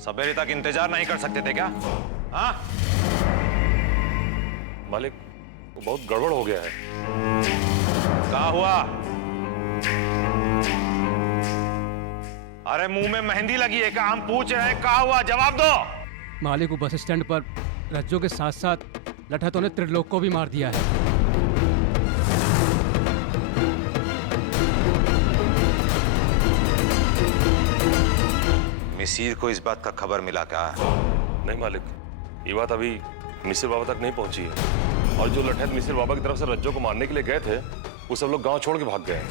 सवेरे तक इंतजार नहीं कर सकते थे क्या? हाँ मालिक, वो बहुत गड़बड़ हो गया है। क्या हुआ? अरे मुंह में मेहंदी लगी है क्या? हम पूछ रहे हैं क्या हुआ, जवाब दो। मालिक, वो बस स्टैंड पर रज्जो के साथ साथ लठतों ने त्रिलोक को भी मार दिया है। मिसिर को इस बात का खबर मिला क्या? नहीं मालिक, ये बात अभी मिसिर बाबा तक नहीं पहुंची है। और जो लठैत मिसिर बाबा की तरफ से रज्जो को मारने के लिए गए थे, वो सब लोग गांव छोड़ के भाग गए।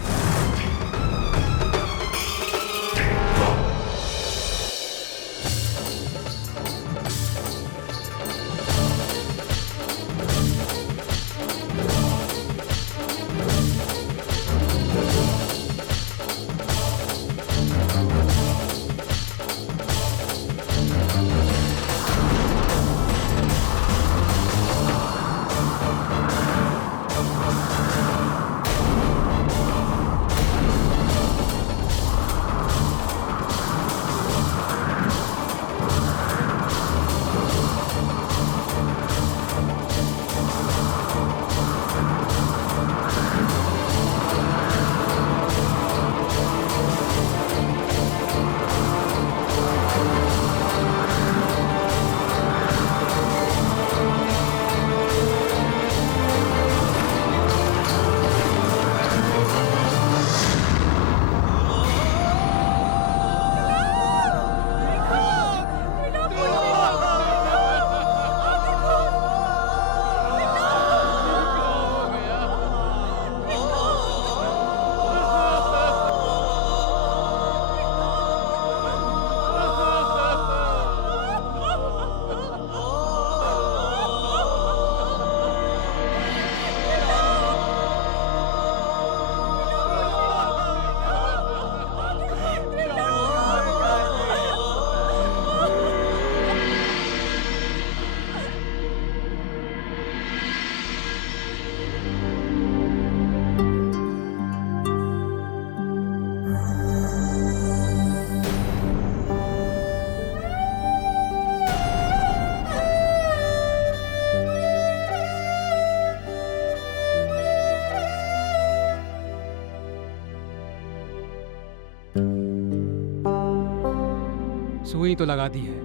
सुई तो लगा दी है,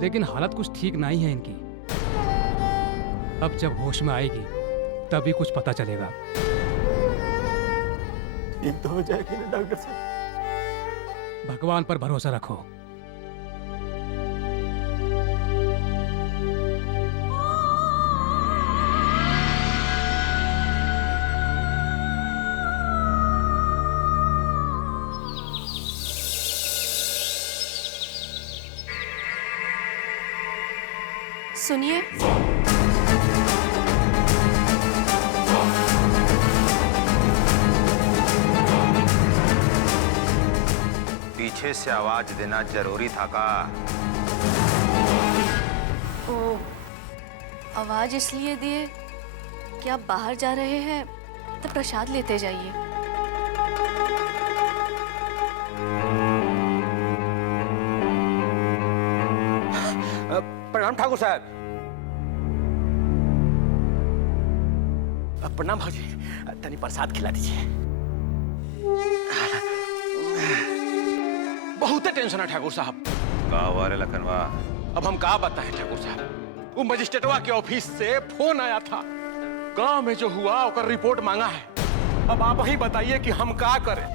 लेकिन हालत कुछ ठीक नहीं है इनकी। अब जब होश में आएगी तभी कुछ पता चलेगा। ठीक तो हो जाएगी ना डॉक्टर साहब? भगवान पर भरोसा रखो। सुनिए, पीछे से आवाज देना जरूरी था का? ओ, आवाज इसलिए दिए कि आप बाहर जा रहे हैं तो प्रसाद लेते जाइए। प्रणाम ठाकुर साहब। प्रणाम भाजी, तनी प्रसाद खिला दीजिए। बहुत टेंशन है ठाकुर साहब। का हुआ रे लखनवा? अब हम क्या बताएं ठाकुर साहब, वो मजिस्ट्रेटवा के ऑफिस से फोन आया था। गांव में जो हुआ उसका रिपोर्ट मांगा है। अब आप ही बताइए कि हम क्या करें।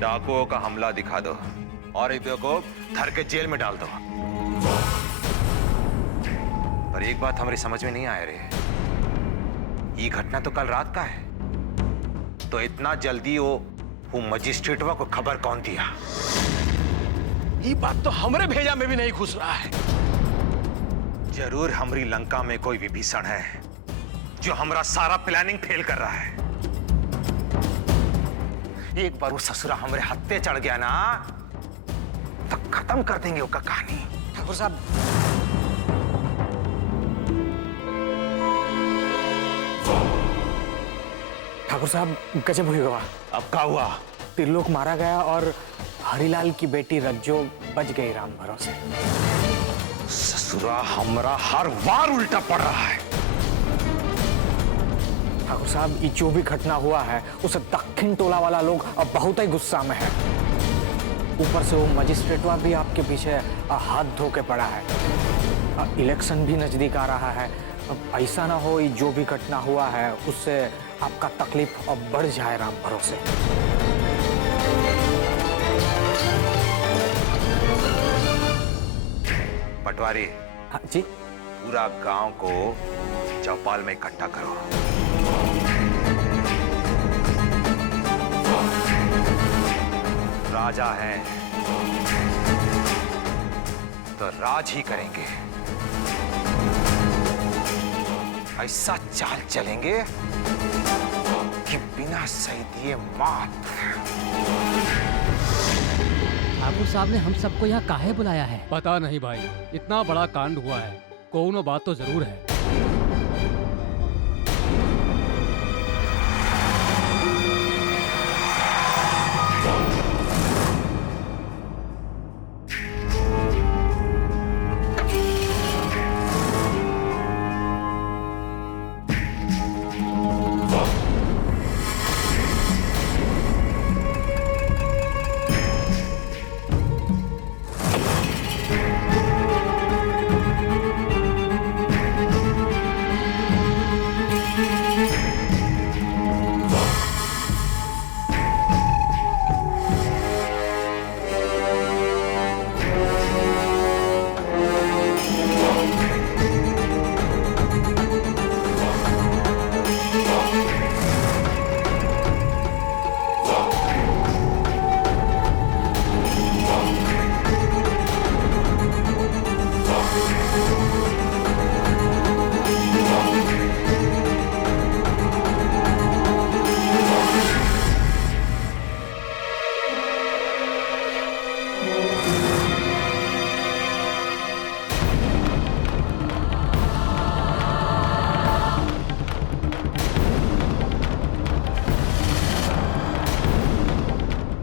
डाकुओं का हमला दिखा दो और इनको को धर के जेल में डाल दो। पर एक बात हमारी समझ में नहीं आ रही, ये घटना तो कल रात का है, तो इतना जल्दी वो मजिस्ट्रेटवा को खबर कौन दिया? ये बात तो हमरे भेजा में भी नहीं घुस रहा है। जरूर हमारी लंका में कोई विभीषण है जो हमारा सारा प्लानिंग फेल कर रहा है। एक बार वो ससुरा हमारे हत्थे चढ़ गया ना तो खत्म कर देंगे उसका कहानी। ठाकुर साहब, ठाकुर साहब गजब हुई गवा। अब क्या हुआ? त्रिलोक मारा गया और हरिलाल की बेटी रज्जो बच गई राम भरोसे। ससुरा हमरा हर बार उल्टा पड़ रहा है। ठाकुर साहब, ये जो भी घटना हुआ है उसे दक्षिण टोला वाला लोग अब बहुत ही गुस्सा में है। ऊपर से वो मजिस्ट्रेटवा भी आपके पीछे हाथ धो के पड़ा है। इलेक्शन भी नजदीक आ रहा है। अब ऐसा ना हो ये जो भी घटना हुआ है उससे आपका तकलीफ अब बढ़ जाए राम भरोसे। पटवारी, हाँ जी। पूरा गांव को चौपाल में इकट्ठा करो। राजा हैं तो राज ही करेंगे। ऐसा चाल चलेंगे कि बिना सही दिए मात। ठाकुर साहब ने हम सबको यहाँ काहे बुलाया है? पता नहीं भाई, इतना बड़ा कांड हुआ है, कोनो बात तो जरूर है।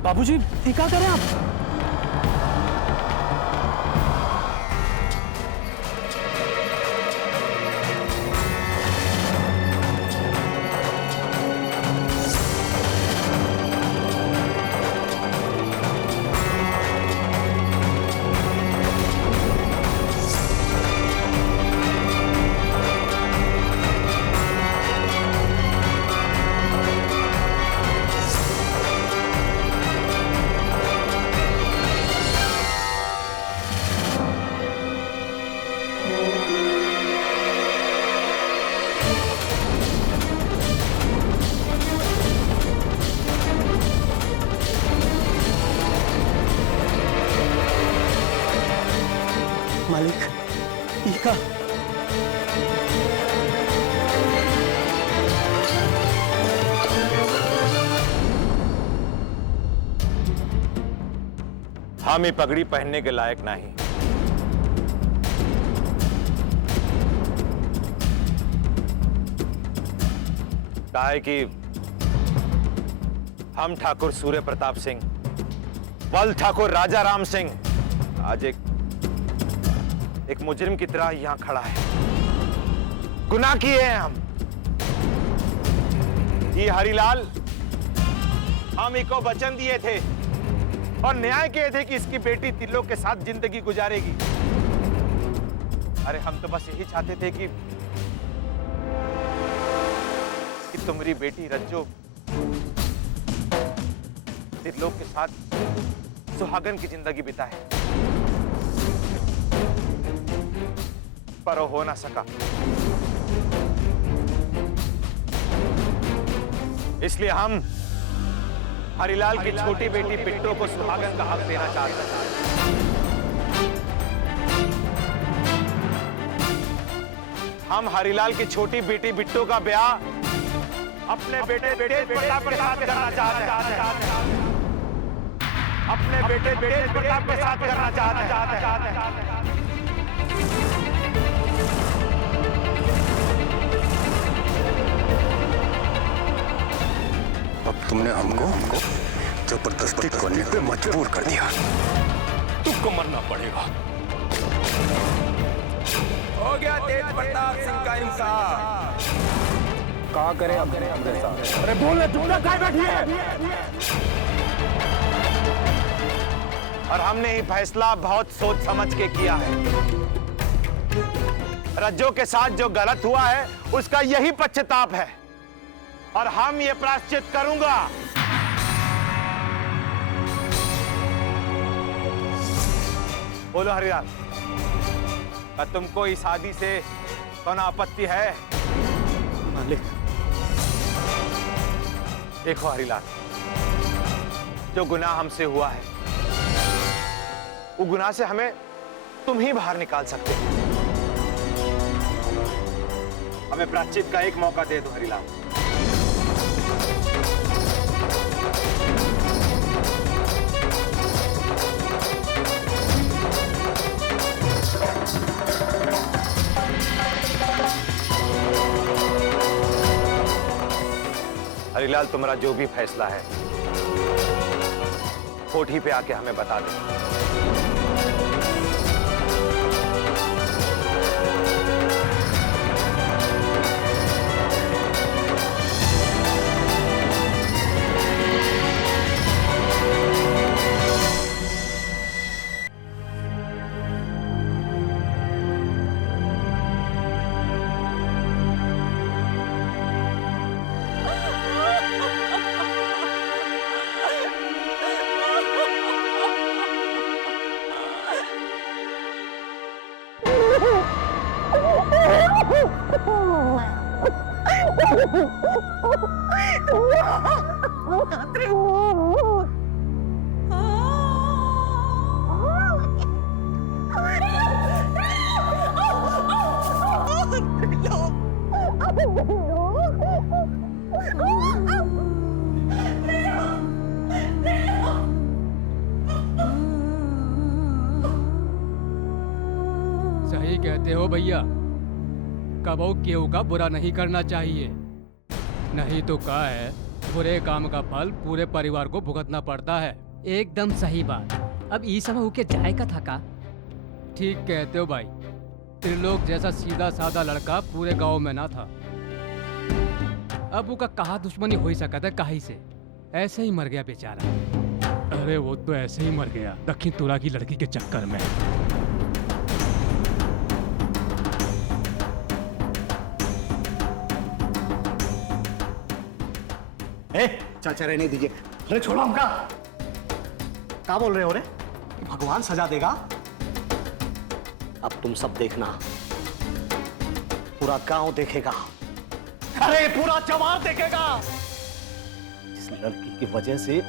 बाबूजी, ये क्या करें आप? मालिक, ये का? हम ये पगड़ी पहनने के लायक नहीं। काहे कि हम ठाकुर सूर्य प्रताप सिंह, बल ठाकुर राजा राम सिंह आज एक मुजरिम की तरह यहां खड़ा है। गुनाह किए हैं हम। ये हरिलाल हम इको वचन दिए थे और न्याय किए थे कि इसकी बेटी त्रिलोक के साथ जिंदगी गुजारेगी। अरे हम तो बस यही चाहते थे कि तुम्हारी बेटी रज्जो त्रिलोक के साथ सुहागन की जिंदगी बिताए, पर वो हो ना सका। इसलिए हम हरिलाल की छोटी बेटी बिट्टो को सुहागन का हक देना चाहते हैं। हम हरिलाल की छोटी बेटी बिट्टो का ब्याह अपने बेटे प्रताप के साथ करना चाहते हैं। अपने बेटे प्रताप के साथ करना चाहते हैं। अब तुमने हमको जबरदस्ती करने पे मजबूर कर दिया। तुमको मरना पड़ेगा। हो गया तेज प्रताप सिंह का इंसाफ। कहा करे अब हमरे साथ? अरे बोल, चुप ना, काय बैठी है? और हमने ये फैसला बहुत सोच समझ के किया है। रज्जो के साथ जो गलत हुआ है उसका यही पश्चाताप है, और हम ये प्रायश्चित करूंगा। बोलो हरिलाल, क्या तुमको इस शादी से कौन आपत्ति है? मालिक, देखो हरिलाल, जो गुनाह हमसे हुआ है वो गुनाह से हमें तुम ही बाहर निकाल सकते हो। हमें प्रायश्चित का एक मौका दे दो हरिलाल। हरिलाल, तुम्हारा जो भी फैसला है कोठी पे आके हमें बता दो। सही कहते हो भैया, कबो केहू का बुरा नहीं करना चाहिए, नहीं तो क्या है बुरे काम का फल पूरे परिवार को भुगतना पड़ता है। एकदम सही बात। अब ई समय होके जाए का था का? ठीक कहते हो भाई, त्रिलोक जैसा सीधा साधा लड़का पूरे गांव में ना था। अब वो का कहा दुश्मनी हो ही सकता है कहीं से, ऐसे ही मर गया बेचारा। अरे वो तो ऐसे ही मर गया दक्षिण तुला की लड़की के चक्कर में। चाचा रहने दीजिए। अरे छोड़ो हमका। क्या बोल रहे हो रे? भगवान सजा देगा। अब तुम सब देखना, पूरा गांव देखेगा, अरे पूरा जवार देखेगा। इस लड़की की वजह से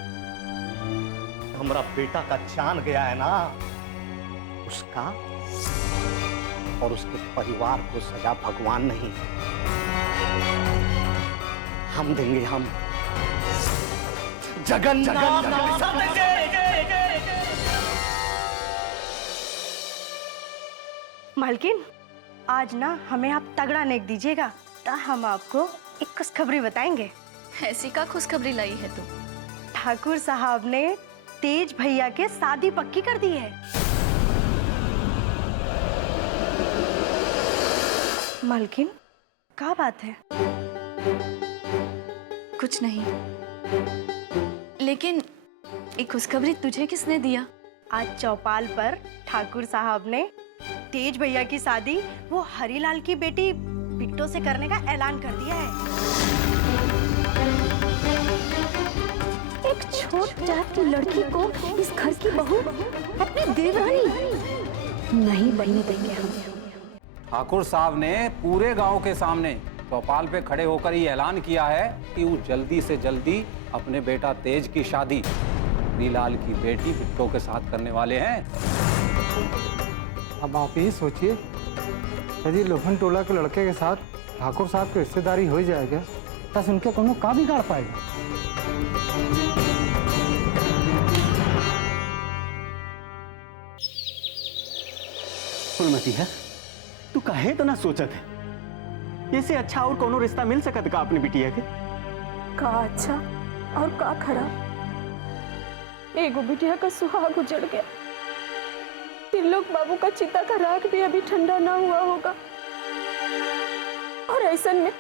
हमारा बेटा का जान गया है ना, उसका और उसके परिवार को सजा भगवान नहीं, हम देंगे। हम जगन्नाथ मालकिन, आज ना हमें आप तगड़ा नेक दीजिएगा तो हम आपको एक खुशखबरी बताएंगे। ऐसी का खुशखबरी लाई है तू? ठाकुर साहब ने तेज भैया के शादी पक्की कर दी है। मालकिन, क्या बात है? कुछ नहीं, लेकिन एक खुशखबरी तुझे किसने दिया? आज चौपाल पर ठाकुर साहब ने तेज भैया की शादी वो हरिलाल की बेटी बिट्टो से करने का ऐलान कर दिया है। एक छोट जात की लड़की को इस घर की बहू अपनी देवरानी नहीं बनने देंगे हम। ठाकुर साहब ने पूरे गांव के सामने चौपाल पे खड़े होकर ये ऐलान किया है कि वो जल्दी से जल्दी अपने बेटा तेज की शादी हरिलाल की बेटी बिट्टो के साथ करने वाले हैं। अब आप ही सोचिए, यदि लोहन टोला के लड़के के साथ ठाकुर साहब की रिश्तेदारी हो जाएगा तो उनके कोनो का बिगाड़ पाएगा। फुलमती है, तू काहे तो ना सोचत है, इससे अच्छा और कोनो रिश्ता मिल सकत का अपनी बिटिया के? का अच्छा और का खराब एगो बिटिया का सुहाग उजड़ गया। त्रिलोक बाबू का चिता का राख भी अभी ठंडा ना हुआ होगा, और ऐसन में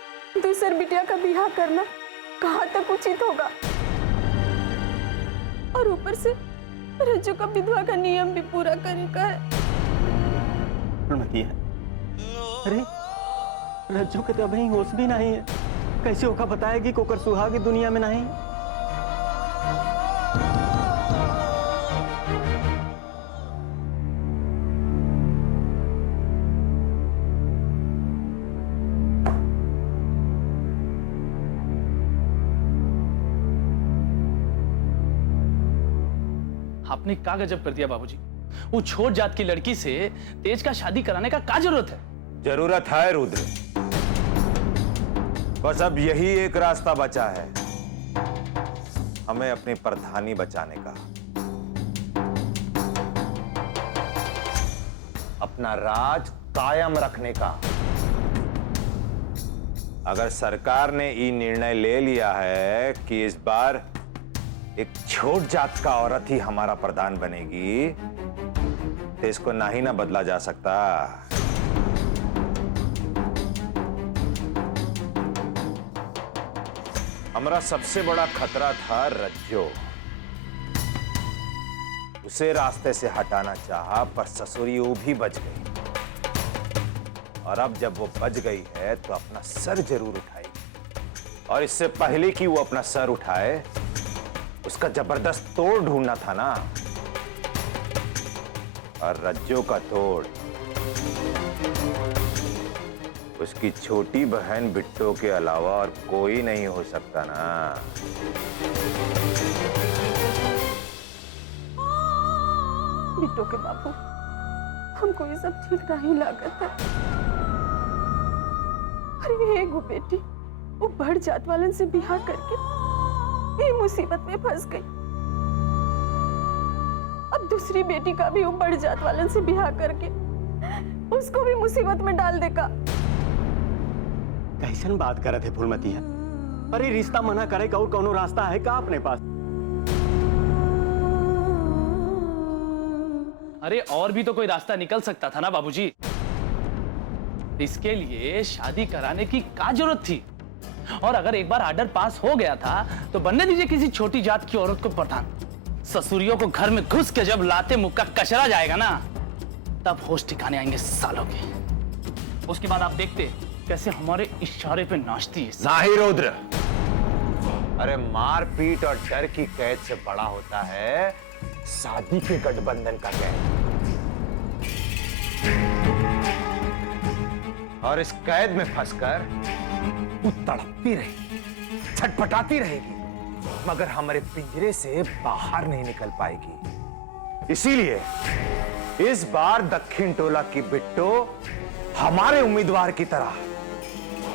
दूसर बिटिया का बियाह करना कहाँ तक उचित होगा। और ऊपर से रज्जू का विधवा का नियम भी पूरा करने का है। अरे रज्जू के तो अभी होश भी नहीं है, कैसे ओका बताएगी कोकर सुहागी दुनिया में नहीं। आपने क्या गजब कर दिया बाबूजी। वो छोट जात की लड़की से तेज का शादी कराने का क्या जरूरत है? जरूरत है रुद्र, बस अब यही एक रास्ता बचा है हमें अपनी प्रधानी बचाने का, अपना राज कायम रखने का। अगर सरकार ने ये निर्णय ले लिया है कि इस बार एक छोट जात का औरत ही हमारा प्रधान बनेगी, तो इसको ना ही ना बदला जा सकता। हमारा सबसे बड़ा खतरा था रज्जो, उसे रास्ते से हटाना चाहा पर ससुरी वो भी बच गई, और अब जब वो बच गई है तो अपना सर जरूर उठाएगी, और इससे पहले कि वो अपना सर उठाए उसका जबरदस्त तोड़ ढूंढना था ना। और रज्जो का तोड़ उसकी छोटी बहन बिट्टो के अलावा और कोई नहीं हो सकता ना। बिट्टो के बापू, हमको ये सब ठीक नहीं लागत है। अरे एगो बेटी वो बढ़ जात वालन से बियाह करके ये मुसीबत में फंस गई, अब दूसरी बेटी का भी वो बढ़ जात वालन से बियाह करके उसको भी मुसीबत में डाल देगा। कैसन बात करत है फूलमती है? अरे रिश्ता मना करे का और कोनो रास्ता है का अपने पास? अरे और भी तो कोई रास्ता निकल सकता था ना बाबूजी। इसके लिए शादी कराने की क्या जरूरत थी? और अगर एक बार आर्डर पास हो गया था तो बनने दीजिए किसी छोटी जात की औरत को प्रधान। ससुरियों को घर में घुस के जब लाते मुक्का कचरा जाएगा ना, तब होश ठिकाने आएंगे सालों के। उसके बाद आप देखते कैसे हमारे इशारे पे नाचती है। नहीं रुद्र, अरे मार पीट और डर की कैद से बड़ा होता है शादी के गठबंधन का कैद, और इस कैद में फंसकर वो तड़पती रहेगी, छटपटाती रहेगी, मगर हमारे पिंजरे से बाहर नहीं निकल पाएगी। इसीलिए इस बार दक्षिण टोला की बिट्टो हमारे उम्मीदवार की तरह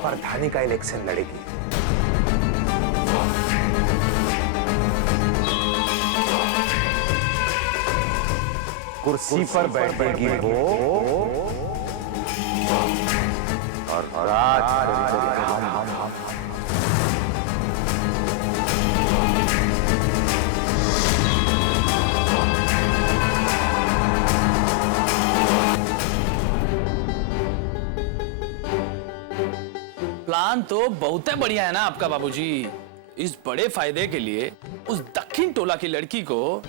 प्रधानी का इलेक्शन लड़ेगी। कुर्सी पर बैठेगी वो, और राज हम। प्लान तो बहुत बढ़िया है ना आपका बाबूजी। इस बड़े फायदे के लिए उस दक्षिण टोला की लड़की को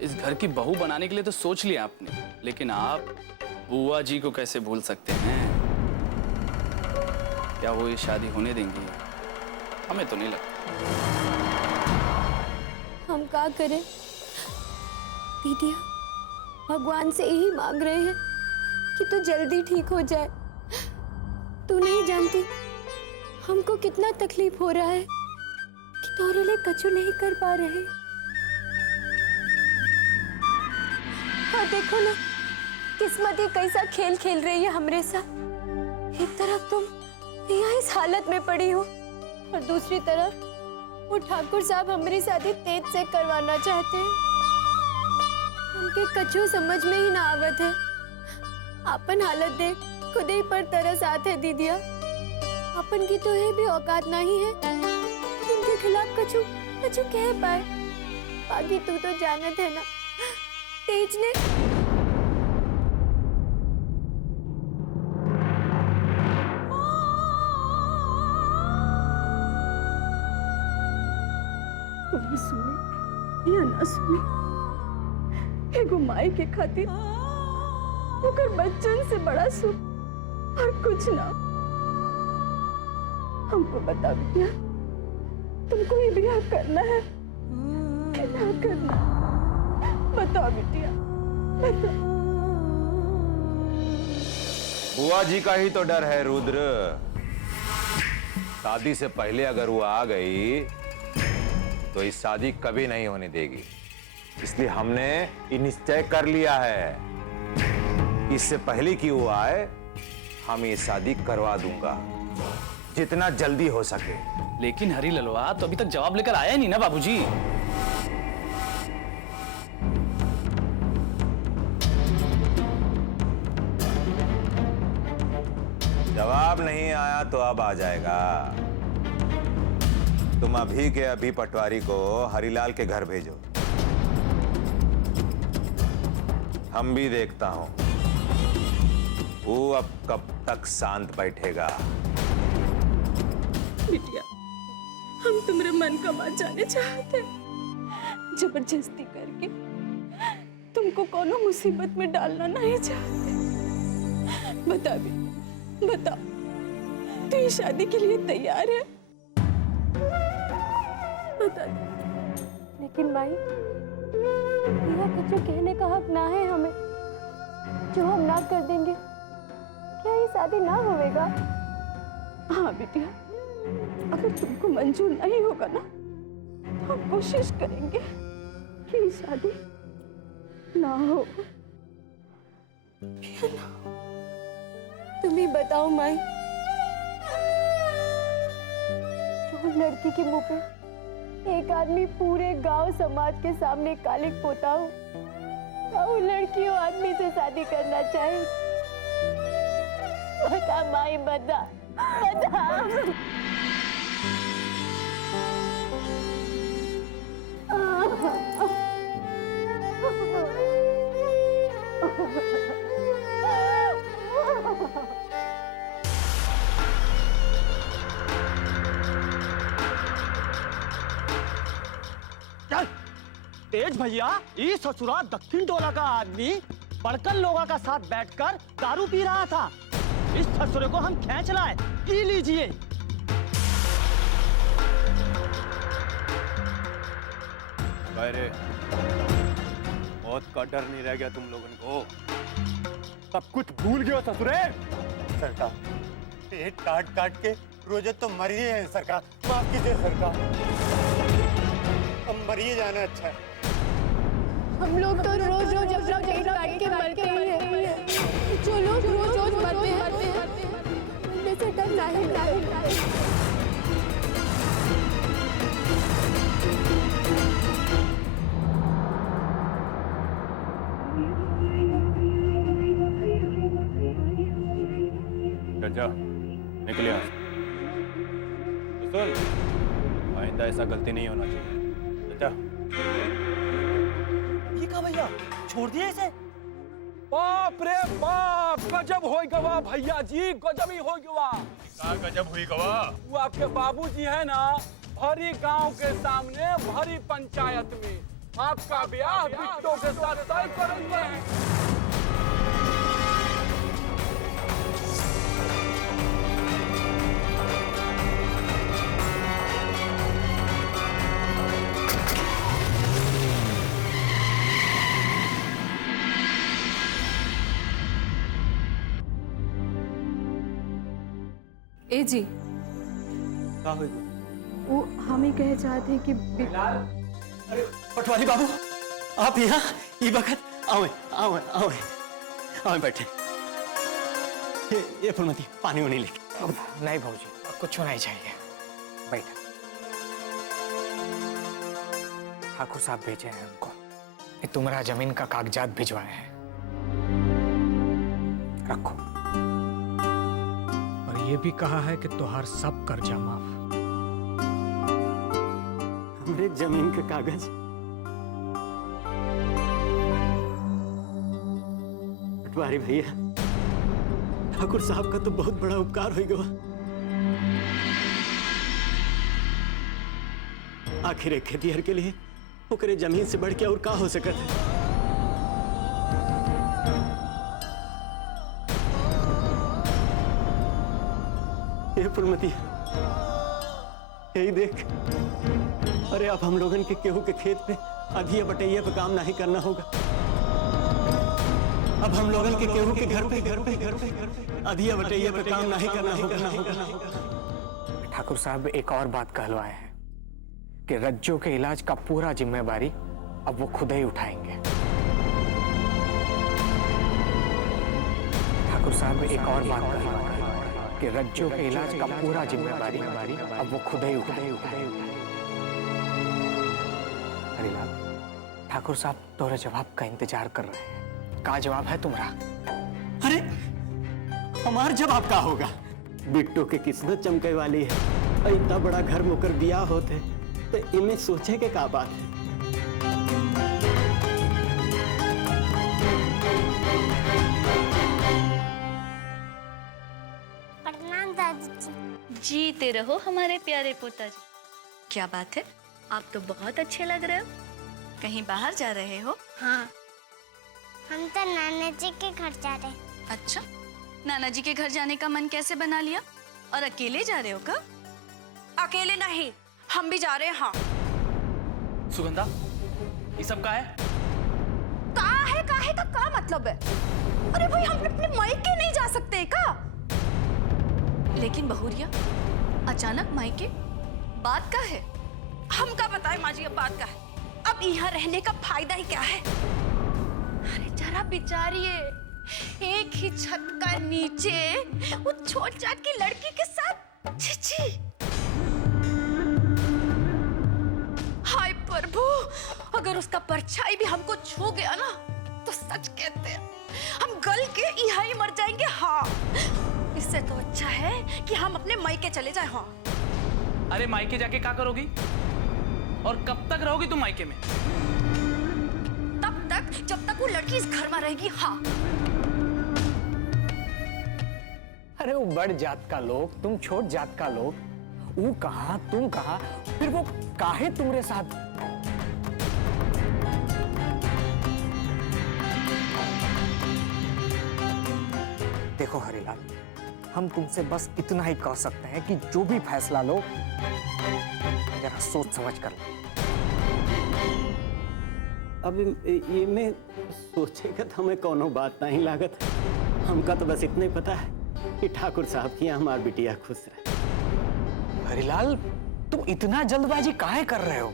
इस घर की बहू बनाने के लिए तो सोच लिया आपने, लेकिन आप बुआ जी को कैसे भूल सकते हैं? क्या वो ये शादी होने देंगी? हमें तो नहीं लगता। हम क्या करें दीदिया, भगवान से यही मांग रहे हैं कि तू जल्दी ठीक हो जाए। तू नहीं जानती हमको कितना तकलीफ हो रहा है कि तोरे लिए कछु नहीं कर पा रहे। हाँ देखो ना, किस्मत ही कैसा खेल खेल रही है हमरे साथ। एक तरफ तुम यहाँ इस हालत में पड़ी हो, और दूसरी तरफ वो ठाकुर साहब हमारी शादी तेज से करवाना चाहते हैं। उनके कछु समझ में ही ना आवत है। अपन हालत देख खुद ही पर तरस आते है दीदिया। अपन की तो है भी औकात नहीं है इनके खिलाफ कछु कछु कह पाए। बाकी तू तो जानत है ना, तेज ने कोई सुने या ना सुने, एगो माई के खातिर ओकर बच्चन से बड़ा सुख और कुछ ना। हमको बता बिटिया, तुमको ये ब्याह करना है कि ना करना? बताओ बिटिया, बताओ। बुआ जी का ही तो डर है रुद्र। शादी से पहले अगर वो आ गई तो इस शादी कभी नहीं होने देगी। इसलिए हमने ये निश्चय कर लिया है, इससे पहले कि वो आए हम ये शादी करवा दूंगा, जितना जल्दी हो सके। लेकिन हरी ललवा तो अभी तक जवाब लेकर आया नहीं ना बाबूजी। जवाब नहीं आया तो अब आ जाएगा। तुम अभी के अभी पटवारी को हरीलाल के घर भेजो। हम भी देखता हूं वो अब कब तक शांत बैठेगा। बिटिया, हम तुम्हारे मन का बात जाने चाहते हैं। जबरदस्ती करके तुमको कोनो मुसीबत में डालना नहीं चाहते। बता भी, बता, तू ये शादी के लिए तैयार है? बता। लेकिन माई, यह कुछ कहने का हक ना है हमें। जो हम ना कर देंगे, क्या ये शादी ना होवेगा? हाँ बिटिया, अगर तुमको मंजूर नहीं होगा ना, तो हम कोशिश करेंगे कि ये शादी ना हो। तुम ही बताओ माई, जो लड़की के मुंह पे एक आदमी पूरे गांव समाज के सामने कालिक पोता हो, वो लड़की वो आदमी से शादी करना चाहे? बता माई, बता, बता। चल तेज भैया, ये ससुरा दक्षिण टोला का आदमी बड़कन लोगों का साथ बैठकर दारू पी रहा था। इस ससुरे को हम खींच लाए, पी लीजिए। अरे मौत का डर नहीं रह गया तुम लोगों को? सब कुछ भूल गए हो ससुरे? सरकार, पेट काट काट के रोजे तो मर ही हैं सरकार। माफ कीजिए सरकार, अब मरिए जाना अच्छा है। हम लोग तो रोज रोज अपना पेट काट के मरते ही हैं। जो लोग रोज रोज मरते हैं, उनमें से डर नहीं लगता। जा, निकल यहाँ से। तो सुन, आइंदा ऐसा गलती नहीं होना चाहिए। जा। ये क्या भैया, छोड़ दिए इसे? बाप रे बाप, गजब हो गवा भैया जी, गजब ही हो गवा। क्या गजब हुई गवा? वो आपके बाबूजी है ना, भरी गांव के सामने, भरी पंचायत में आपका ब्याह बिट्टो के साथ तय करेंगे। ए जी, क्या हुई? वो हम ही कह चाहते हैं कि अरे पटवारी बाबू, आप यहाँ ये वक्त आओ आओ आओ आओ, बैठे। ये फुलमती, पानी वानी लेके। नहीं भाऊजी, कुछ नहीं चाहिए, बैठ। ठाकुर साहब भेजे हैं हमको, ये तुम्हारा जमीन का कागजात भिजवाए हैं, रखो। और ये भी कहा है कि तुहार सब कर्जा माफ। हमरे जमीन के कागज पटवारी भैया, ठाकुर साहब का तो बहुत बड़ा उपकार हो गया। आखिर एक खेतिहर के लिए ओकरे जमीन से बढ़ के और का हो सकत है। ये फुलमती, यही देख, अरे अब हम लोगन के केहू के खेत पे अधिया बटैया पे काम नहीं करना होगा। अब हम लोगन के केहू के घर पे अधिया बटैया पे काम नहीं करना होगा। ठाकुर साहब एक और बात कहलवाए हैं कि रज्जो के इलाज का पूरा जिम्मेवारी अब वो खुद ही उठाएंगे। ठाकुर साहब एक और बात कहलवाए हैं कि रज्जो के इलाज का पूरा जिम्मेवारी अब वो खुद ही उठाएंगे। हरिलाल, ठाकुर साहब तोरे जवाब का इंतजार कर रहे हैं। का जवाब है तुम्हारा? अरे हमार जवाब का होगा? बिट्टू की किस्मत चमके वाली है। इतना बड़ा घर मुकर दिया होते तो इन्हें सोचे के का बात है। प्रणाम दादी जी। जीते रहो हमारे प्यारे पोताजी। क्या बात है, आप तो बहुत अच्छे लग रहे हो। कहीं बाहर जा रहे हो? हाँ, हम तो नाना जी के घर जा रहे। अच्छा, नाना जी के घर जाने का मन कैसे बना लिया? और अकेले जा रहे हो का? अकेले नहीं, हम भी जा रहे हैं। हाँ। सुगंधा, ये सब का है? काहे का क्या मतलब है? अरे भाई, हम अपने मायके नहीं जा सकते का? लेकिन बहुरिया, अचानक मायके, बात का है? हम का बताए माँ जी, अब बात का है। अब यहाँ रहने का फायदा ही क्या है? अरे जरा बिचारिए, एक ही छत का नीचे वो छोट जाट की लड़की के साथ। छी। हाय प्रभु, अगर उसका परछाई भी हमको छू गया ना, तो सच कहते हैं हम गल के यहाँ ही मर जाएंगे। हाँ, इससे तो अच्छा है कि हम अपने मायके चले जाएं। हाँ। अरे मायके जाके क्या करोगी? और कब तक रहोगी तुम मायके में? तब तक जब तक वो लड़की इस घर में रहेगी। हाँ। अरे वो बड़ जात का लोग, तुम छोट जात का लोग, वो कहा तुम कहा, फिर वो काहे तुम्हारे साथ? देखो हरिलाल, हम तुमसे बस इतना ही कह सकते हैं कि जो भी फैसला लो, जरा सोच समझ कर लो। अब ये में सोचेगा तो हमें कोनो बात नहीं लागत। हमका तो बस इतना ही पता है कि ठाकुर साहब की हमारी बिटिया खुश रहे। हरिलाल, तुम इतना जल्दबाजी काहे कर रहे हो?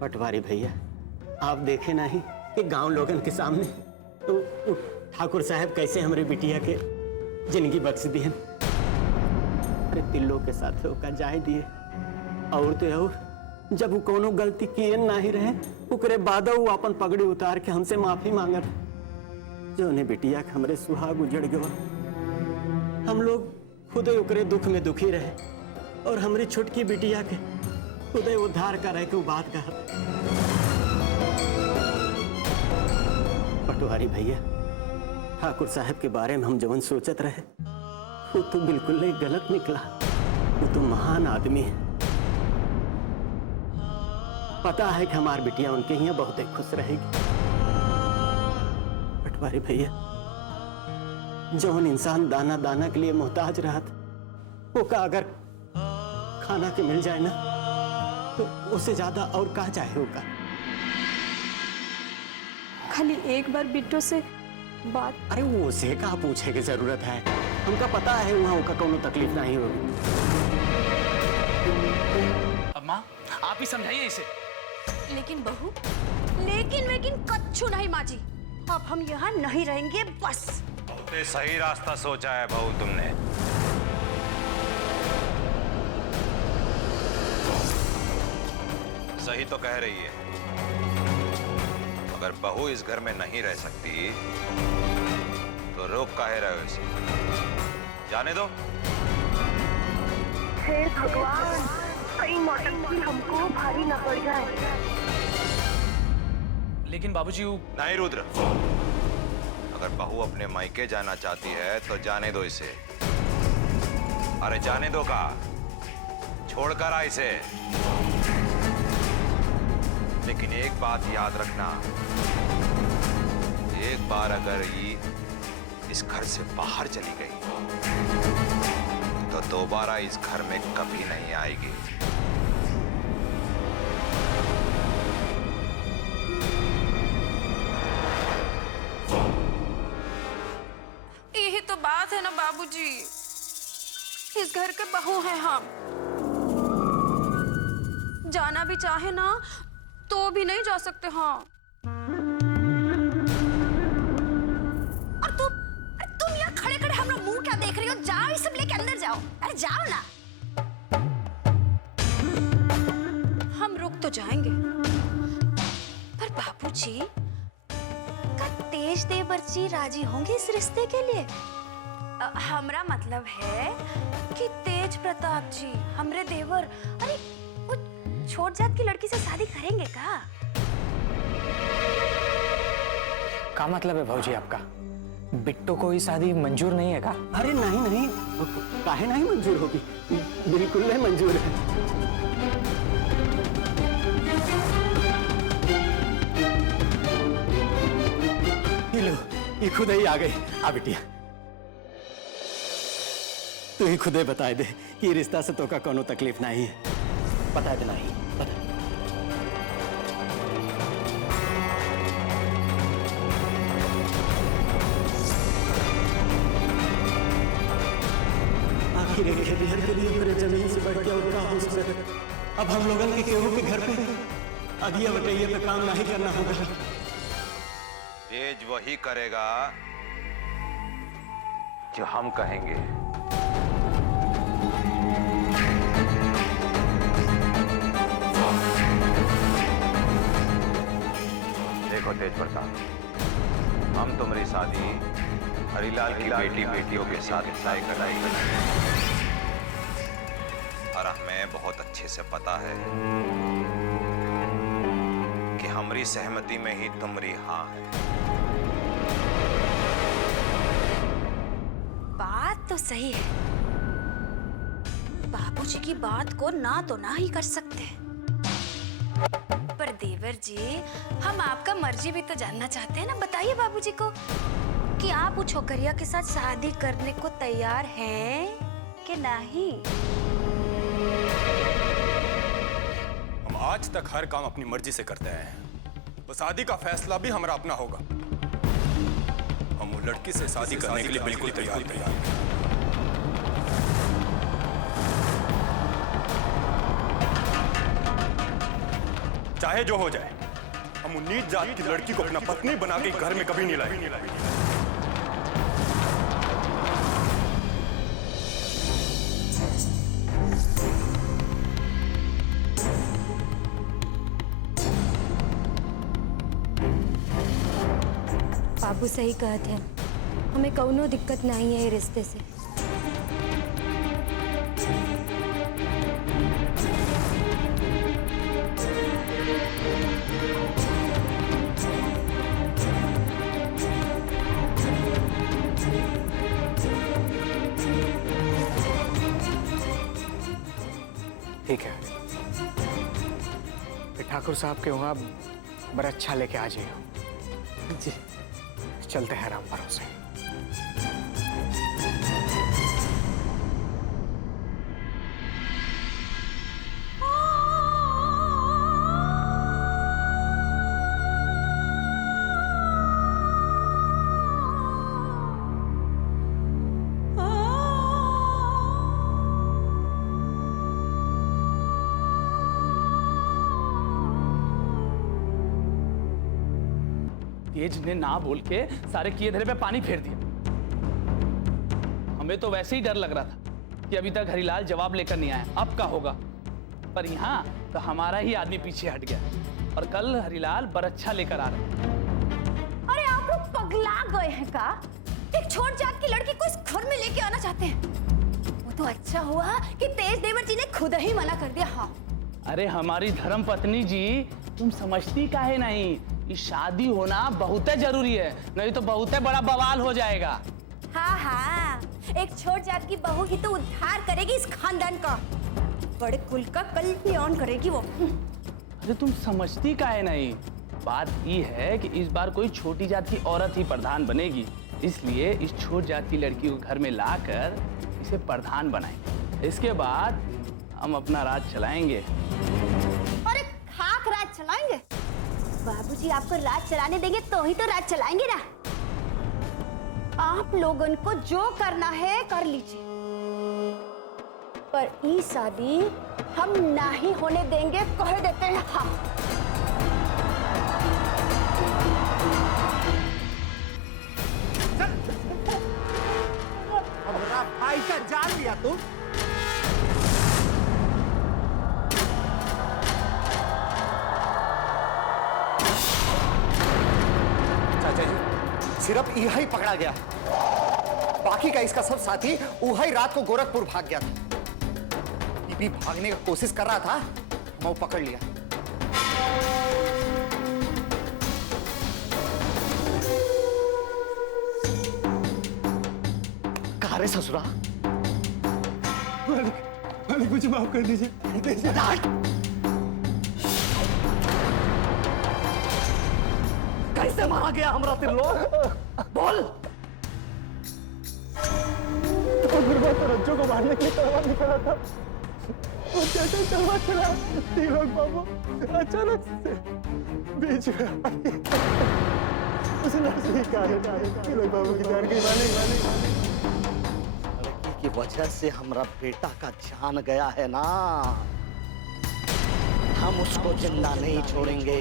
पटवारी भैया, आप देखे नहीं कि गांव लोगन के सामने तो ठाकुर साहब कैसे हमारे बिटिया के जिंदगी बख्श दिए। अरे तिल्लो के साथ का जाए दिए, और तो और जब वो कोनो गलती किए नहीं रहे, उकरे बाद वो अपन पगड़ी उतार के हमसे माफी मांगत। जो उन्हें बिटिया के हमरे सुहाग उजड़ गवा। हम लोग खुद उकरे दुख में दुखी रहे, और हमारी छुटकी बिटिया के खुद उद्धार करे के बात कहा। पटवारी भैया, ठाकुर साहब के बारे में हम जवन सोचत रहे, वो तो बिल्कुल नहीं गलत निकला। वो तो महान आदमी है। पता है कि हमारी बिटिया उनके यहाँ बहुत ही खुश रहेगी। पटवारी भैया, जवन इंसान दाना दाना के लिए मोहताज रहा था, वो का अगर खाना के मिल जाए ना, तो उससे ज्यादा और क्या चाहे होगा। खाली एक बार बिट्टो से बात। अरे वो उसे कहा पूछे की जरूरत है? हमका पता है वहाँ का कोनो तकलीफ नहीं होगी। अम्मा, आप ही समझाइए इसे। लेकिन बहू, लेकिन कच्छु नहीं माँ जी। अब हम यहाँ नहीं रहेंगे बस। सही रास्ता सोचा है बहू तुमने। सही तो कह रही है। अगर बहू इस घर में नहीं रह सकती तो रोक काहे रहे हो इसे? जाने दो। हे भगवान, कहीं नौटंकी हमको भारी न पड़ जाए। लेकिन बाबूजी नहीं रुद्र, अगर बहू अपने मायके जाना चाहती है तो जाने दो इसे। अरे जाने दो का, छोड़कर आ इसे। लेकिन एक बात याद रखना, एक बार अगर ये इस घर से बाहर चली गई तो दोबारा इस घर में कभी नहीं आएगी। यही तो बात है ना बाबूजी, इस घर के बहू हैं हम। जाना भी चाहे ना तो भी नहीं जा सकते। हाँ, और तुम यहाँ खड़े खड़े हम लोग मुंह क्या देख रही हो? जाओ, ये सब लेके अंदर जाओ। अरे जाओ ना। हम रुक तो जाएंगे, पर बाबूजी का तेज देवर जी राजी होंगे इस रिश्ते के लिए? हमरा मतलब है कि तेज प्रताप जी हमरे देवर, अरे वो छोट जात की लड़की से शादी करेंगे का? क्या मतलब है भाऊजी आपका? बिट्टू को ये शादी मंजूर नहीं है का? अरे नहीं नहीं, काहे नहीं मंजूर होगी, बिल्कुल नहीं मंजूर है। लो, ये खुद ही आ गई। आ बिटिया, तू ही खुदे बता दे कि रिश्ता से तो का कोनो तकलीफ नहीं है। बता दे नहीं, बता। आखिर एक खेतिहर के लिए मेरे जमीन से बढ़ के उनका हो सके। अब हम लोगों के केहू के घर पे अगिया बटैया पे काम नहीं करना होगा। तेज वही करेगा जो हम कहेंगे। देखो तेज प्रताप, हम तुम्हारी शादी हरिलाल की बेटियों के साथ तय कराएंगे। और हमें बहुत अच्छे से पता है कि हमारी सहमति में ही तुम्हारी हाँ है। बात तो सही है, बाबूजी की बात को ना तो ना ही कर सकते, पर देवर जी हम आपका मर्जी भी तो जानना चाहते हैं ना। बताइए बाबूजी को कि आप उस छोकरिया के साथ शादी करने को तैयार हैं कि नहीं? हम आज तक हर काम अपनी मर्जी से करते हैं, तो शादी का फैसला भी हमारा अपना होगा। हम वो लड़की से शादी करने के लिए बिल्कुल तैयार हैं। चाहे जो हो जाए, हम उन नीच जात की लड़की को अपना पत्नी बना के घर में कभी नहीं लाएंगे। बाबू सही कहते हैं, हमें कौनो दिक्कत नहीं है ये रिश्ते से। ठीक है, ठाकुर साहब के वहाँ बड़ा अच्छा लेके आ जाइए जी। चलते हैं राम भरोसे। तेज ने ना बोल के सारे किए धरे पे पानी फेर दिया। हमें तो वैसे ही डर लग रहा था कि अभी तक हरिलाल जवाब लेकर नहीं आया, अब क्या होगा। पर यहाँ तो हमारा ही आदमी पीछे हट गया और कल हरिलाल बरच्छा लेकर आ रहे। अरे आप लोग पगला गए हैं का? एक छोट जात की लड़की को इस घर में लेके आना चाहते हैं? वो तो अच्छा हुआ कि तेज देवर जी ने खुद ही मना कर दिया। हाँ, अरे हमारी धर्म पत्नी जी, तुम समझती काहे नहीं? ये शादी होना बहुत जरूरी है, नहीं तो बहुत बड़ा बवाल हो जाएगा। हाँ हाँ, एक छोट जात की बहू ही तो उद्धार करेगी इस खानदान का, बड़े कुल का कल भी ऑन करेगी वो। अरे तुम समझती काहे नहीं? बात ये है कि इस बार कोई छोटी जात की औरत ही प्रधान बनेगी, इसलिए इस छोट जात की लड़की को घर में लाकर इसे प्रधान बनाएंगे। इसके बाद हम अपना राज चलाएंगे। अरे खाक राज चलाएंगे? बाबूजी आपको राज चलाने देंगे तो ही तो राज चलाएंगे ना। आप लोगों को जो करना है कर लीजिए, पर ये शादी हम नहीं होने देंगे, कह देते हैं हम। हमारा भाई का जान लिया तुम। चाचा जी, सिर्फ यही पकड़ा गया, बाकी का इसका सब साथी वही रात को गोरखपुर भाग गया था। ये भी भागने की कोशिश कर रहा था, मैं वो पकड़ लिया। कहा रे ससुरा? मालिक मुझे माफ कर दीजिए। कैसे मारा गया हमरा त्रिलोक? बोल। तो रज्जो को मारने के लिए तलवार निकाला था, और जैसे तलवार चला त्रिलोक बाबू अचानक से बीच में उसने त्रिलोक बाबू की जान गई। लड़की की वजह से हमारा बेटा का जान गया है ना, हम उसको जिंदा नहीं छोड़ेंगे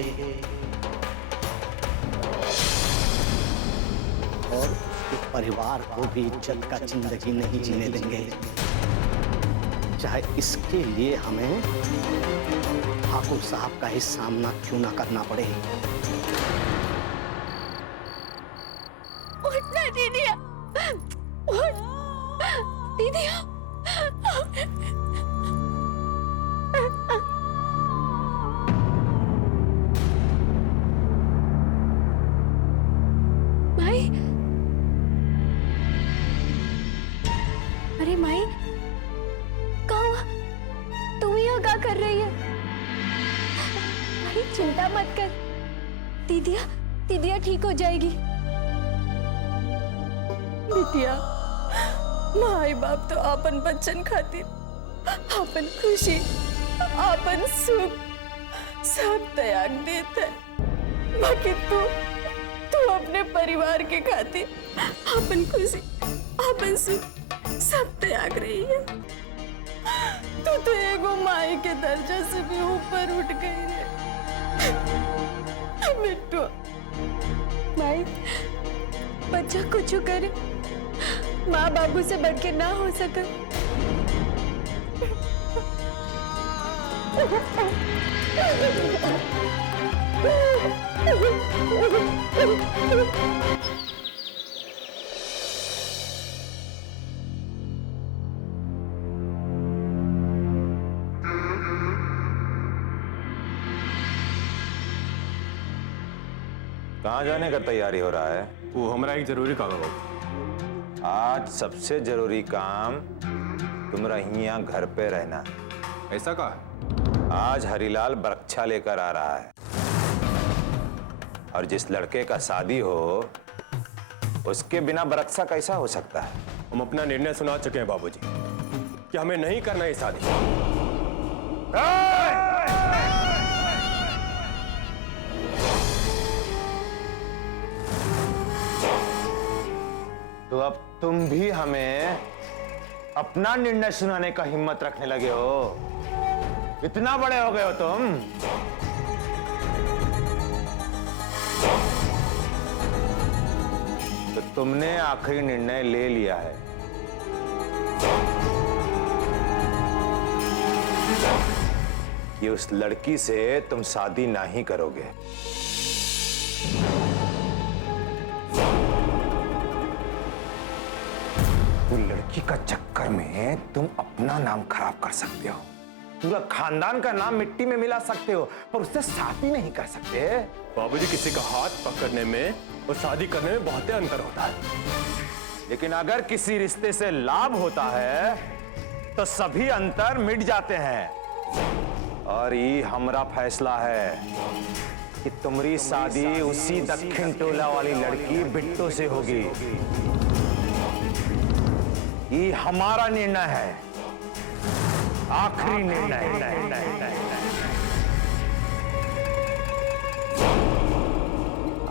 और उसके परिवार को भी इज्जत का जिंदगी नहीं जीने देंगे, चाहे इसके लिए हमें ठाकुर साहब का ही सामना क्यों ना करना पड़े। उठना दीदिया, उठ दीदिया। माई, अरे माई, कहाँ हुआ? तू यहाँ क्या कर रही है? माई चिंता मत कर, दीदिया दीदिया ठीक हो जाएगी। बिटिया, माई बाप तो आपन बच्चन खातिर आपन खुशी, आपन सुख सब त्याग देते, बाकी तू अपने परिवार के खातिर आपन खुशी, आपन सुख सब त्याग रही है। तू तो एगो माई के दर्जा से भी ऊपर उठ गई रे बिट्टू। माई, बच्चा कुछ करे, माँ बाबू से बढ़ के ना हो सका। कहाँ जाने का तैयारी हो रहा है? वो हमारा एक जरूरी काम है बाबू। आज सबसे जरूरी काम तुम्हारा यहाँ घर पे रहना। ऐसा कहा? आज हरिलाल बरक्षा लेकर आ रहा है, और जिस लड़के का शादी हो उसके बिना बरक्षा कैसा हो सकता है? हम अपना निर्णय सुना चुके हैं बाबूजी कि हमें नहीं करना ये शादी। तो अब तुम भी हमें अपना निर्णय सुनाने का हिम्मत रखने लगे हो? इतना बड़े हो गए हो तुम? तो तुमने आखिरी निर्णय ले लिया है कि उस लड़की से तुम शादी नहीं करोगे। वो लड़की का चक्कर में तुम अपना नाम खराब कर सकते हो, पूरा खानदान का नाम मिट्टी में मिला सकते हो, पर उससे शादी नहीं कर सकते। बाबूजी, किसी का हाथ पकड़ने में और शादी करने में बहुत अंतर होता है। लेकिन अगर किसी रिश्ते से लाभ होता है तो सभी अंतर मिट जाते हैं। और ये हमारा फैसला है कि तुम्हारी शादी उसी दक्षिण टोला वाली लड़की बिट्टो से होगी। ये हमारा निर्णय है, आखिरी निर्णय।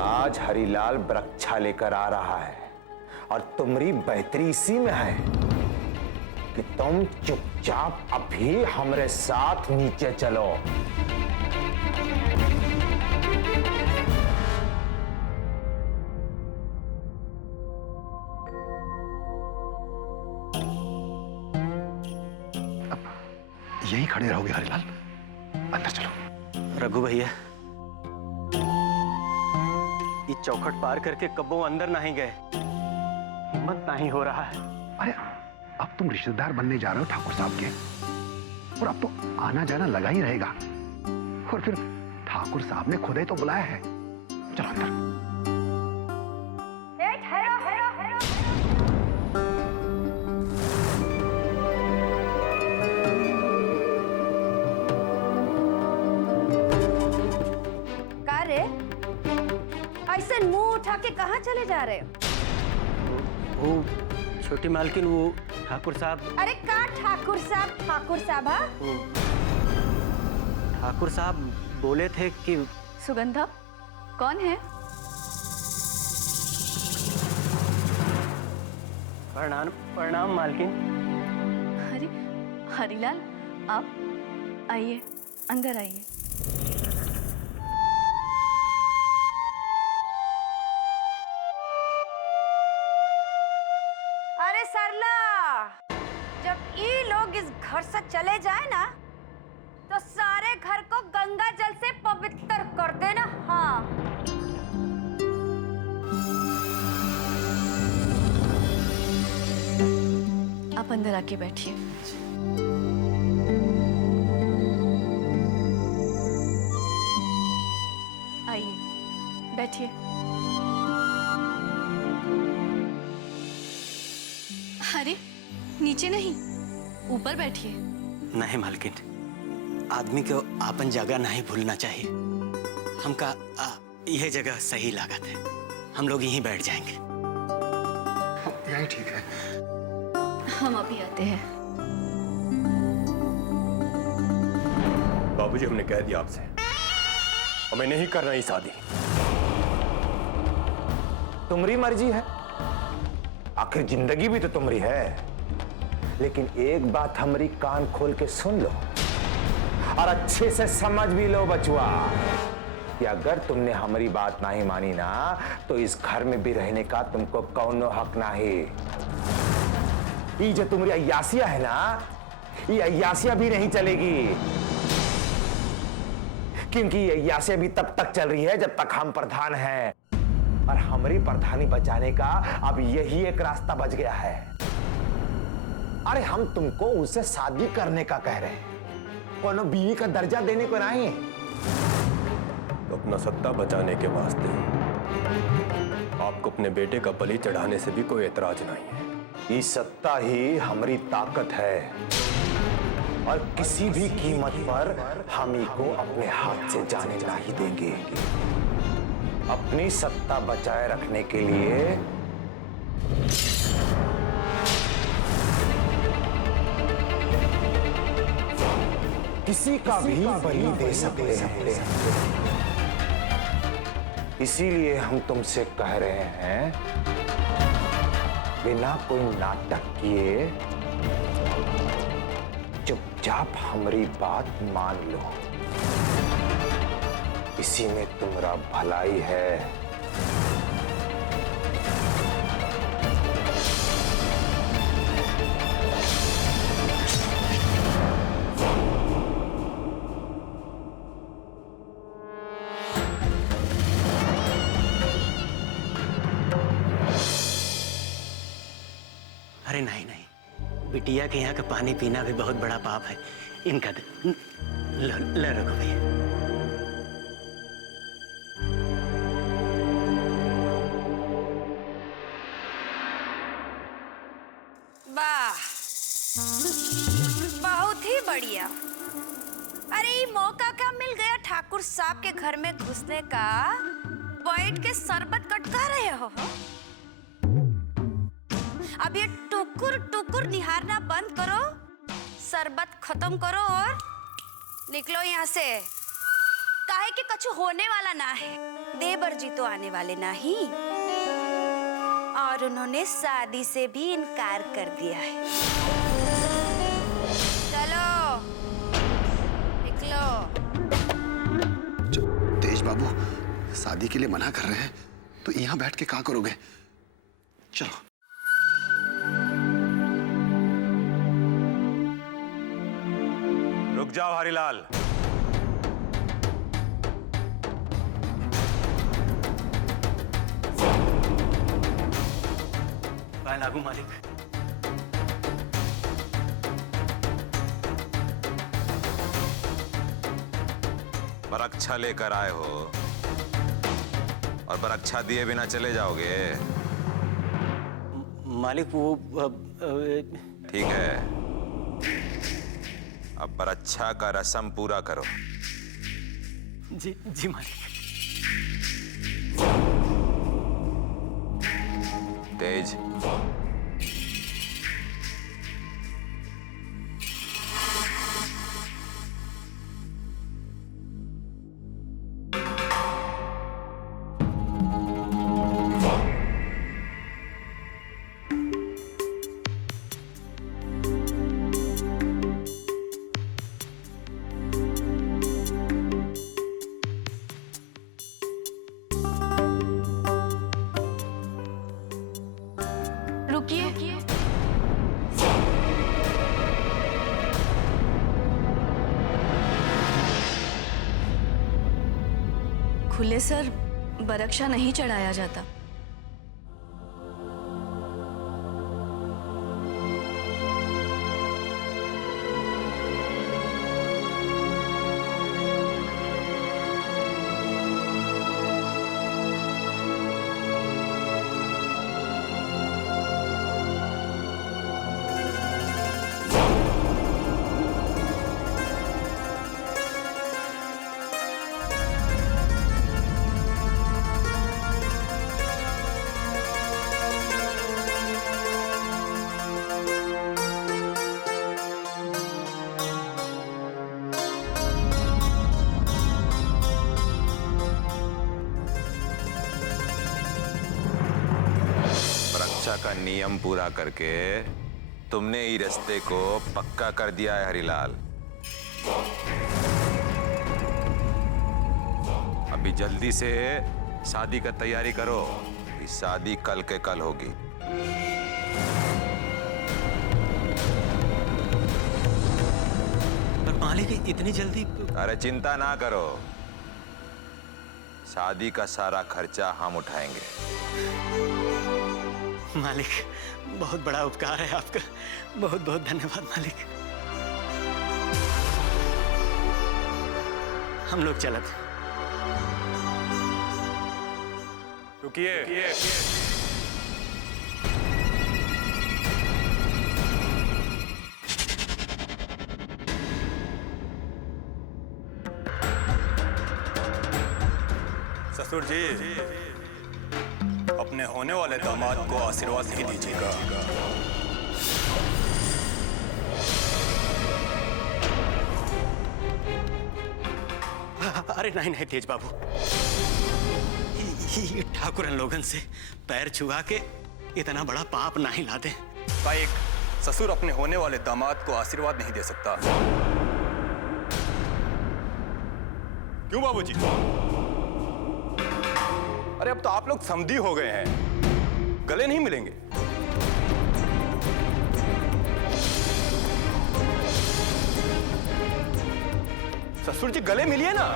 आज हरिलाल वृक्षा लेकर आ रहा है और तुम्हारी बेहतरी इसी में है कि तुम चुपचाप अभी हमारे साथ नीचे चलो। यही खड़े रहोगे हरिलाल? अंदर चलो। रघु भैया, ये चौखट पार करके कब्बों अंदर नहीं गए, हिम्मत नहीं हो रहा है। अरे अब तुम रिश्तेदार बनने जा रहे हो ठाकुर साहब के, और अब तो आना जाना लगा ही रहेगा। और फिर ठाकुर साहब ने खुद ही तो बुलाया है। चलो अंदर। ऐसे मुंह उठा के कहाँ चले जा रहे हो? वो छोटी मालकिन, वो ठाकुर साहब। अरे का ठाकुर साहब? ठाकुर साहब हा? ठाकुर साहब बोले थे कि सुगंधा कौन है? प्रणाम प्रणाम मालकिन। अरे हरिलाल, आप आइए, अंदर आइए। अरे सरला, जब ये लोग इस घर से चले जाए ना, तो सारे घर को गंगा जल से पवित्र कर देना। हाँ, आप अंदर आके बैठिए। आइए, बैठिए। अरे नीचे नहीं, ऊपर बैठिए। नहीं मालकिन, आदमी को आपन जगह नहीं भूलना चाहिए। हमका यह जगह सही लागत है, हम लोग यहीं बैठ जाएंगे। यही ठीक है। हम अभी आते हैं। बाबूजी, हमने कह दिया आपसे, हमें नहीं करना ये शादी। तुम्हारी मर्जी है, आखिर जिंदगी भी तो तुम्हारी है। लेकिन एक बात हमारी कान खोल के सुन लो और अच्छे से समझ भी लो बचुआ, कि अगर तुमने हमारी बात नहीं मानी ना, तो इस घर में भी रहने का तुमको कौनो हक नहीं। ये जो तुम्हारी अय्यासिया है ना, ये अय्यासिया भी नहीं चलेगी, क्योंकि ये अय्यासिया भी तब तक चल रही है जब तक हम प्रधान हैं। और हमारी प्रधानी बचाने का अब यही एक रास्ता बच गया है। अरे हम तुमको उससे शादी करने का कह रहे हैं, कोनो बीवी का दर्जा देने को नहीं। तो अपना सत्ता बचाने के वास्ते आपको अपने बेटे का बलि चढ़ाने से भी कोई एतराज नहीं है। ये सत्ता ही हमारी ताकत है, और किसी भी कीमत पर हम को अपने हाथ से जाने नहीं देंगे। अपनी सत्ता बचाए रखने के लिए किसी का भी बलि दे सकते हैं। इसीलिए हम तुमसे कह रहे हैं, बिना कोई नाटक किए चुपचाप हमारी बात मान लो। इसी में तुम्हारा भलाई है। अरे नहीं नहीं, बिटिया के यहाँ का पानी पीना भी बहुत बड़ा पाप है। इनका ले रखो भैया। वाह, बहुत ही बढ़िया। अरे ये मौका क्या मिल गया ठाकुर साहब के घर में घुसने का। बैठ के शरबत कटका रहे हो। अब ये टुकुर टुकुर निहारना बंद करो, शरबत खत्म करो और निकलो यहाँ से। काहे कि कुछ होने वाला ना है। देवर जी तो आने वाले नहीं, और उन्होंने शादी से भी इनकार कर दिया है। चलो निकलो। तेज बाबू शादी के लिए मना कर रहे हैं तो यहाँ बैठ के क्या करोगे? चलो। रुक जाओ हरिलाल। लागू मालिक। बरक्षा लेकर आए हो और बरक्षा दिए बिना चले जाओगे? मालिक वो ठीक है, अब बरक्षा का रस्म पूरा करो। जी जी मालिक। तेज खुले सर बरक्षा नहीं चढ़ाया जाता। का नियम पूरा करके तुमने ही रास्ते को पक्का कर दिया है हरिलाल। अभी जल्दी से शादी का तैयारी करो। इस शादी कल के कल होगी। पर मालिक इतनी जल्दी? अरे चिंता ना करो, शादी का सारा खर्चा हम उठाएंगे। मालिक बहुत बड़ा उपकार है आपका, बहुत बहुत धन्यवाद मालिक। हम लोग चलत। रुकिए। ससुर जी, अपने होने वाले दामाद को आशीर्वाद नहीं दीजिएगा। अरे नहीं नहीं तेज बाबू, ये ठाकुरन लोगन से पैर छुआ के इतना बड़ा पाप नहीं लाते। एक ससुर अपने होने वाले दामाद को आशीर्वाद नहीं दे सकता। क्यों बाबूजी? अरे अब तो आप लोग समधी हो गए हैं, गले नहीं मिलेंगे। ससुर जी गले मिलिए ना।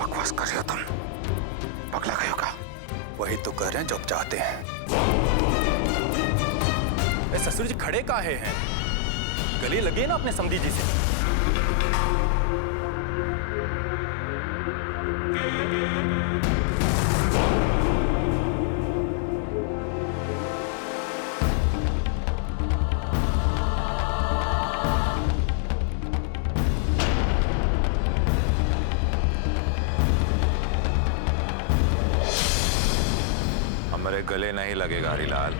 बकवास कर रहे हो तुम? पगला गए हो का? वही तो कह रहे हैं जो चाहते हैं। ससुर जी खड़े काहे हैं? गले लगे ना अपने समधी जी से। हमारे गले नहीं लगेगा हरिलाल।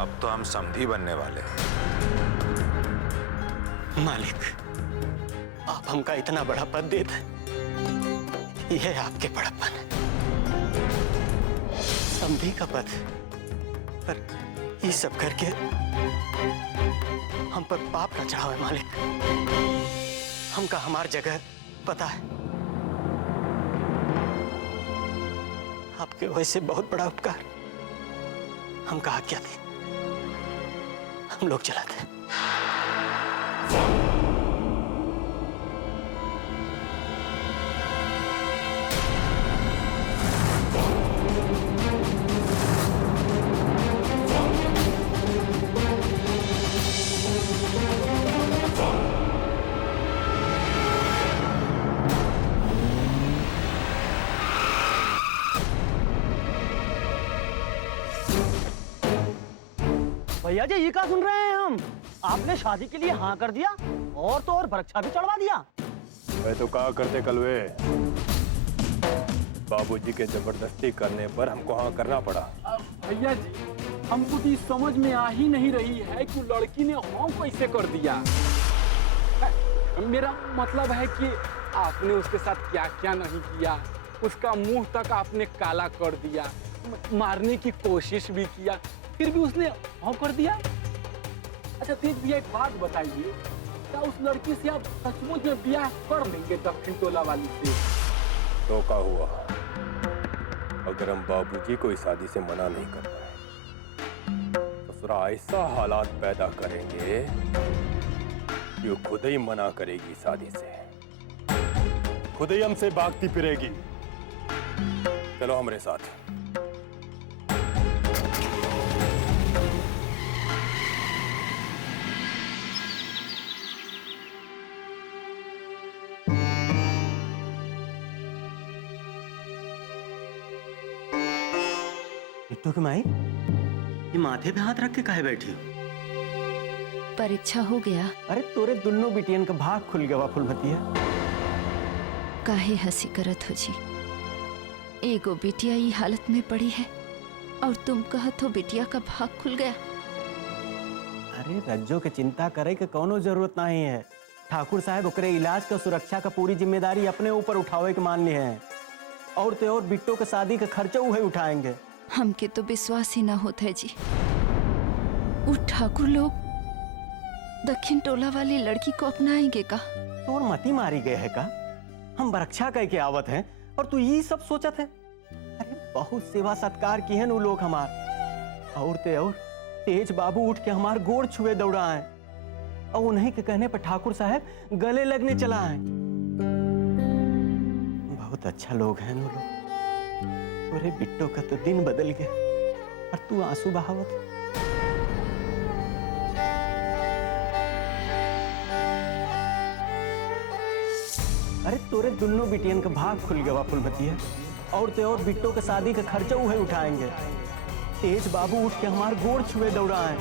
अब तो हम समधी बनने वाले हैं। मालिक, आप हमका इतना बड़ा पद देते, यह आपके बड़प्पन है। समधी का पद, पर ये सब करके हम पर पाप का चढ़ाव है मालिक। हमका हमार जगह पता है। आपके वैसे बहुत बड़ा उपकार हम कहा क्या थे, हम लोग चलाते हैं। भैया जी, ये क्या सुन रहे हैं हम? आपने शादी के लिए हाँ कर दिया और तो और वृक्षा भी चढ़वा दिया। मैं तो कहा करते कलवे, बाबूजी के जबरदस्ती करने पर हमको हाँ करना पड़ा। भैया जी, हमको तो समझ में आ ही नहीं रही है कि लड़की ने हाँ कैसे कर दिया। मेरा मतलब है कि आपने उसके साथ क्या क्या नहीं किया। उसका मुंह तक आपने काला कर दिया, मारने की कोशिश भी किया, फिर भी उसने हाँ कर दिया। अच्छा तेज भैया, एक बात बताइए, क्या उस लड़की से आप सचमुच में ब्याह कर लेंगे दक्षिण टोला वाली से? तो क्या हुआ अगर हम बाबूजी को इस शादी से मना नहीं कर पाए? ससुरा ऐसा हालात पैदा करेंगे कि वो खुद ही मना करेगी शादी से, खुद ही हमसे भागती फिरेगी। चलो हमारे साथ। बिट्टू की माई, ये माथे पे हाथ रख के काहे बैठी हो? परीक्षा हो गया। अरे तोरे दुल्लो बिटियन का भाग खुल गया फुलमतिया। काहे हंसी करत हो जी? एगो बिटिया ई हालत में पड़ी है और तुम कहत हो बिटिया का भाग खुल गया। अरे रज्जो के चिंता करे के कोनो जरूरत नहीं है। ठाकुर साहब ओकरे इलाज का सुरक्षा का पूरी जिम्मेदारी अपने ऊपर उठावे के मान लिए हैं, और तो और बिट्टो के शादी का खर्चा वही उठाएंगे। हमके तो विश्वास ही ना होता है जी। वो ठाकुर लोग दक्षिण टोला वाली लड़की को अपनाएंगे का? तोर मती मारी गए है का? हम बरक्षा कह के आवत हैं और तू ये सब सोचत है? अरे बहुत सेवा सत्कार की है वो लोग हमार, और ते और तेज बाबू उठ के हमार गोड़ छुए दौड़ा है, और उन्हीं के कहने पर ठाकुर साहब गले लगने चला है। बहुत अच्छा लोग हैं वो लोग। अरे बिट्टो का तो दिन बदल गया और तू आंसू बहावत। अरे तोरे दोनों बिटियन का भाग खुल गया फुलमतिया, और तो और बिट्टो के शादी का खर्चा वही उठाएंगे। तेज बाबू उठ के हमार गोड़ छुए दौड़ा है,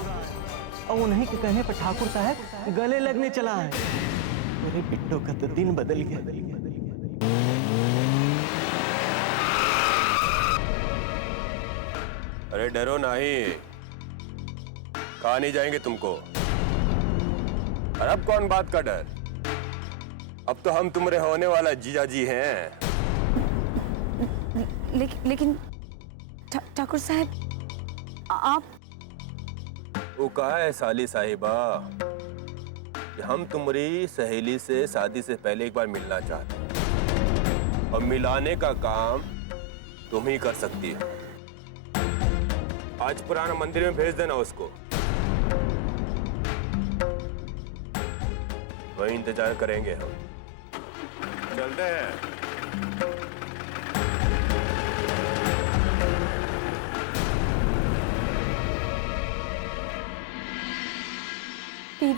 और उन्हीं के कहने पर ठाकुर साहब गले लगने चला है। अरे बिट्टो का तो दिन बदल गया। अरे डरो नहीं, कहा नहीं जाएंगे तुमको। और अब कौन बात का डर? अब तो हम तुम्हारे होने वाला जीजा जी हैं। लेकिन ठाकुर साहब, आप वो कहा है साली साहिबा कि हम तुम्हारी सहेली से शादी से पहले एक बार मिलना चाहते हैं, और मिलाने का काम तुम ही कर सकती हो। आज पुराना मंदिर में भेज देना उसको, वही इंतजार करेंगे हम। चलते हैं।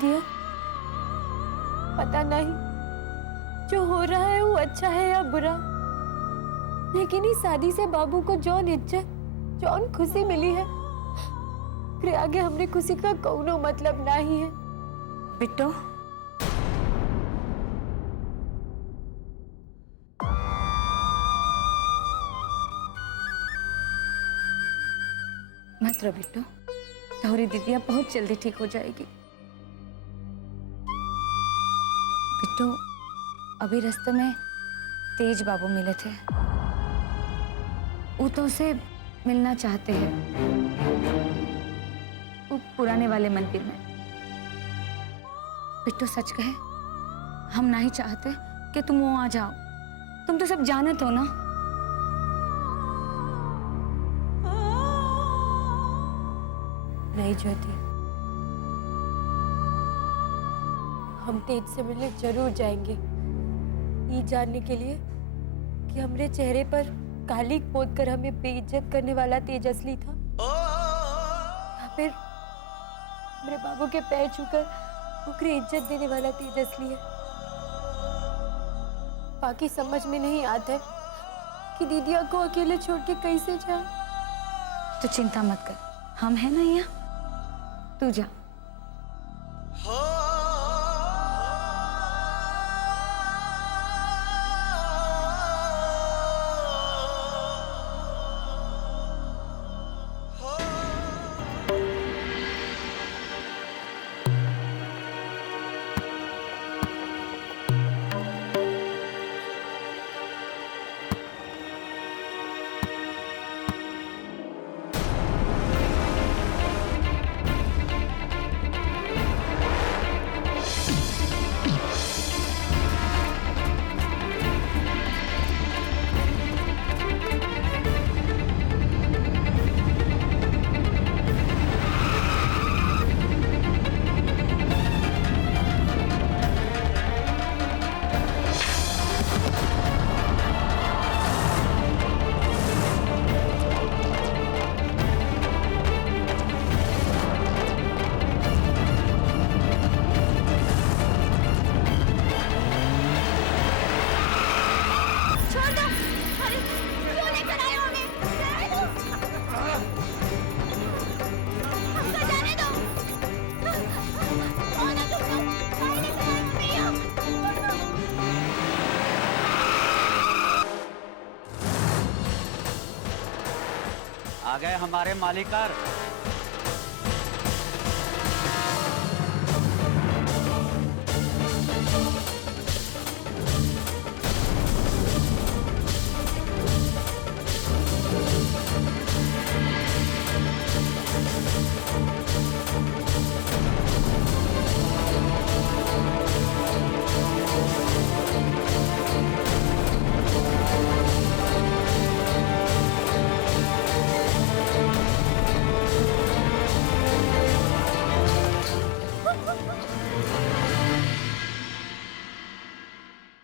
दिया। पता नहीं जो हो रहा है वो अच्छा है या बुरा, लेकिन इस शादी से बाबू को जौन इज्जत, जौन खुशी मिली है, फिर आगे हमने खुशी का कोनो मतलब नहीं है। बिट्टो, मत रो बिट्टो, तोहरी दीदिया बहुत जल्दी ठीक हो जाएगी। बिट्टो, अभी रास्ते में तेज बाबू मिले थे, वो तो उसे मिलना चाहते हैं, वो पुराने वाले मंदिर में। बिट्टो सच कहे, हम नहीं चाहते कि तुम वहां आ जाओ, तुम तो सब जानत हो ना। नहीं ज्योति, हम तेज से मिलने जरूर जाएंगे, ये जानने के लिए कि हमरे चेहरे पर काली पोत कर हमें बेइज्जत करने वाला तेज असली था या फिर मेरे बाबू के पैर छूकर उनकी इज्जत देने वाला तेज असली है। बाकी समझ में नहीं आता है कि दीदिया को अकेले छोड़ के कैसे जाए। तो चिंता मत कर, हम हैं ना यहाँ, तू जा। आ गए हमारे मालिकार।